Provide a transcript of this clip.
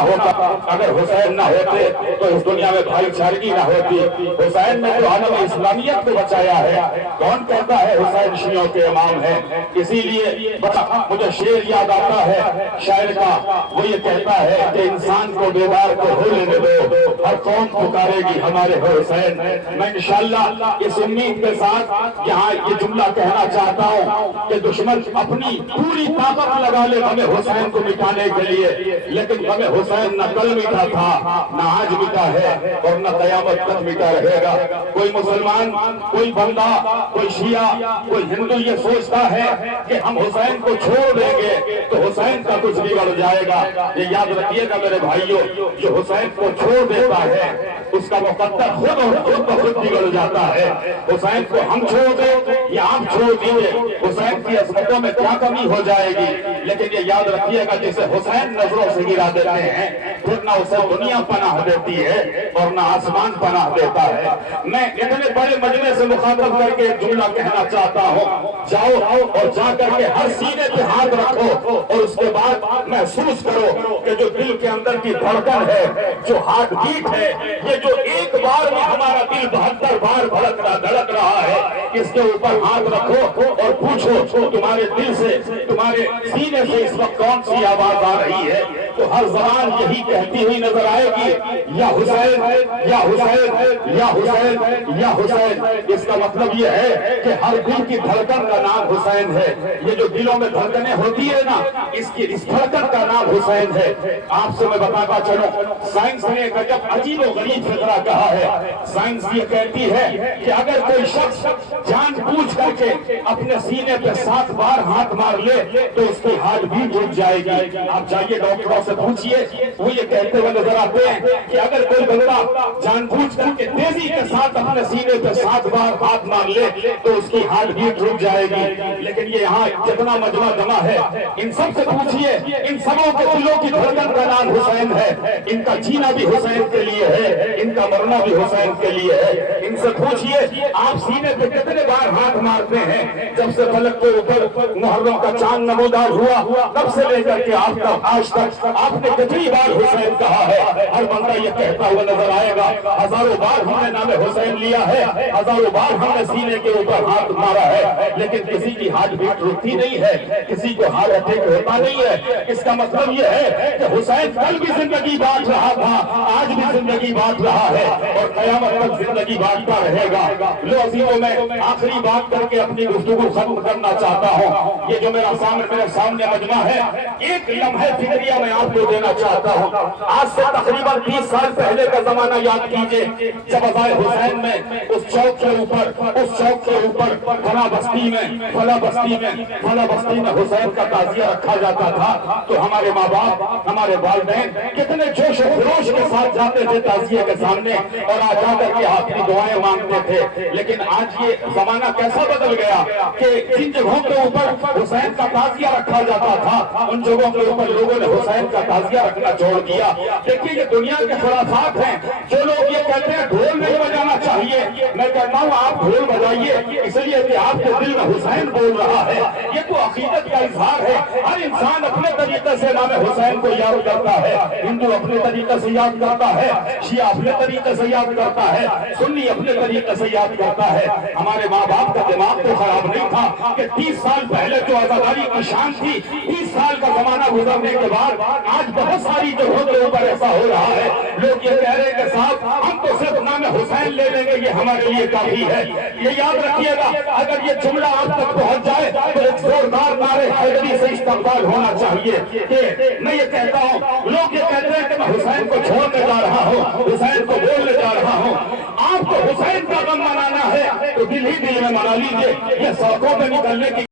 ہوتا اگر حسین نہ ہوتے تو اس دنیا میں بھائی چارگی نہ ہوتی۔ حسین نے جو عالم اسلامیت کو بچایا ہے، کون کہتا ہے حسین شیعوں کے امام ہے؟ اسی لیے مجھے شعر یاد آتا ہے شاعر کا، وہ یہ کہتا ہے کہ انسان کو بیدار کو ہو لینے دو، ہر قوم پکارے گی ہمارے حسین۔ میں انشاءاللہ اس امید کے ساتھ یہاں یہ جملہ کہنا چاہتا ہوں کہ دشمن اپنی پوری طاقت لگا لے غم حسین کو مٹانے کے لیے، لیکن غم حسین نہ کل مٹا تھا، نہ آج مٹا ہے، اور نہ قیامت تک مٹا رہے گا۔ کوئی مسلمان، کوئی بندہ، کوئی شیعہ، کوئی ہندو یہ سوچتا ہے کہ ہم حسین کو چھوڑ دیں گے تو حسین کا کچھ بگڑ جائے گا۔ یہ یاد رکھیے گا میرے بھائیوں، جو حسین کو چھوڑ دیتا ہے اس کا مقدر خود اور خود بخود بگڑ جاتا ہے۔ حسین کو ہم چھوڑ دیں یا آپ چھوڑ دیجئے، حسین کی عظمتوں میں کیا کمی ہو جائے گی؟ لیکن یہ یاد رکھیے گا جسے حسین نظروں سے گرا دیتے ہیں پھر نہ اسے دنیا پناہ دیتی ہے اور نہ آسمان پناہ دیتا ہے۔ میں اتنے بڑے مجمع سے مخاطب کر کے ایک جملہ کہنا چاہتا ہوں، جاؤ اور جا کر کے ہر سینے پہ ہاتھ رکھو اور اس کے بعد محسوس کرو کہ جو دل کے اندر کی دھڑکن ہے، جو ہارٹ بیٹ ہے، یہ جو ایک بار میں ہمارا دل 72 بار دھڑک رہا ہے، اس کے اوپر ہاتھ رکھو اور پوچھو تمہارے دل سے، تمہارے سینے سے اس وقت کون سی آواز آ رہی ہے؟ تو ہر زبان یہی کہتی ہوئی نظر آئے گی، یا حسین یا حسین یا حسین یا حسین۔ اس کا مطلب یہ ہے کہ ہر دل کی دھڑکن کا نام حسین ہے۔ یہ جو دلوں میں دھڑکنیں ہوتی ہے نا، اس دھڑکن کا نام حسین ہے۔ آپ سے میں بتاتا چلوں، سائنس نے ایک عجیب و غریب فقرہ کہا ہے۔ سائنس یہ کہتی ہے کہ اگر کوئی شخص جان بوجھ کر کے اپنے سینے پہ 7 بار ہاتھ مار لے تو اس کی ہارٹ بیٹ رک جائے گی۔ آپ جائیے ڈاکٹروں سے پوچھئے، وہ یہ کہتے ہوئے نظر آتے ہیں کہ اگر کوئی بندہ جان بوجھ کر کے تیزی کے ساتھ اپنے سینے پہ 7 بار ہاتھ مار لے تو اس کی ہارٹ بیٹ رک جائے گی۔ لیکن یہ یہاں جتنا مجمع جمع ہے، ان سب سے پوچھئے، ان سبوں کے دلوں کی دھڑکن کا نام حسین ہے۔ ان کا جینا بھی حسین کے لیے ہے، ان کا مرنا بھی حسین کے لیے ہے۔ ان سے پوچھئے آپ سینے پہ کتنے بار ہاتھ مارتے ہیں؟ جب سے فلک کے اوپر محرم کا چاند نمودار ہوا تب سے لے کر کے آج تک آپ نے کتنی بار حسین کہا ہے؟ ہر بندہ یہ کہتا ہوا نظر آئے گا، ہزاروں بار ہم نے نام حسین لیا ہے، ہزاروں بار ہم نے سینے کے اوپر ہاتھ مارا ہے، لیکن کسی کی ہارٹ بیٹ رکتی نہیں ہے، کسی کو ہارٹ اٹیک ہوتا نہیں ہے۔ اس کا مطلب یہ ہے کہ حسین کل بھی زندگی بانٹ رہا تھا، آج بھی زندگی بانٹ رہا ہے اور قیامت تک زندگی بانٹتا رہے گا۔ لو عزیزوں، میں آخری بات کر کے اپنی گفتگو ختم کرنا چاہتا ہوں۔ یہ جو میرے سامنے مجمع ہے، ایک لمحہ فکریہ میں آپ کو دینا چاہتا ہوں۔ آج سے تقریباً 30 سال پہلے کا زمانہ یاد کیجئے، جب ازائے حسین میں اس چوک کے اوپر فلاں بستی میں حسین کا تعزیہ رکھا جاتا تھا تو ہمارے ماں باپ، ہمارے والدین کتنے جوش و خروش کے ساتھ جاتے تھے تعزیے کے سامنے اور آ جا کر کے اپنی دعائیں مانگتے تھے۔ لیکن آج یہ زمانہ کیسا بدل گیا کہ جن جگہوں کے اوپر حسین کا تعزیہ رکھا جاتا تھا ان جگہوں کے اوپر لوگوں نے حسین کا تعزیہ رکھنا چھوڑ دیا۔ دیکھیے یہ دنیا کے خرافات ہیں۔ جو لوگ یہ کہتے ہیں ڈھول نہیں بجانا چاہیے، میں کہتا ہوں آپ ڈھول بجائیے، اس لیے کہ آپ کے دل میں حسین بول رہا ہے۔ یہ تو عقیدت کا اظہار ہے۔ ہر انسان اپنے طریقے سے نام حسین کو یاد کرتا ہے۔ ہندو اپنے طریقے سے یاد کرتا ہے، شیعہ اپنے طریقے سے یاد کرتا ہے، سنی اپنے طریقے سے یاد کرتا ہے۔ ہمارے ماں باپ کا دماغ تو خراب نہیں تھا کہ 30 سال پہلے جو آزاداری کی شان تھی، 30 سال کا زمانہ گزرنے کے بعد آج بہت ساری جگہوں کے اوپر ایسا ہو رہا ہے۔ لوگ یہ کہہ رہے ہیں کہ صاحب ہم تو صرف نام حسین لے لیں گے، یہ ہمارے لیے کافی ہے۔ یہ یاد رکھیے گا، اگر یہ جملہ آپ تک پہنچ جائے تو ایک زوردار نعرے حیدری سے استقبال ہونا چاہیے کہ میں یہ کہتا ہوں، لوگ یہ کہتے ہیں کہ میں حسین کو چھوڑنے جا رہا ہوں، حسین کو بولنے جا رہا ہوں۔ آپ کو حسین کا غم منانا ہے تو دل ہی دل میں منا لیجئے۔ یہ سڑکوں پہ نکلنے کی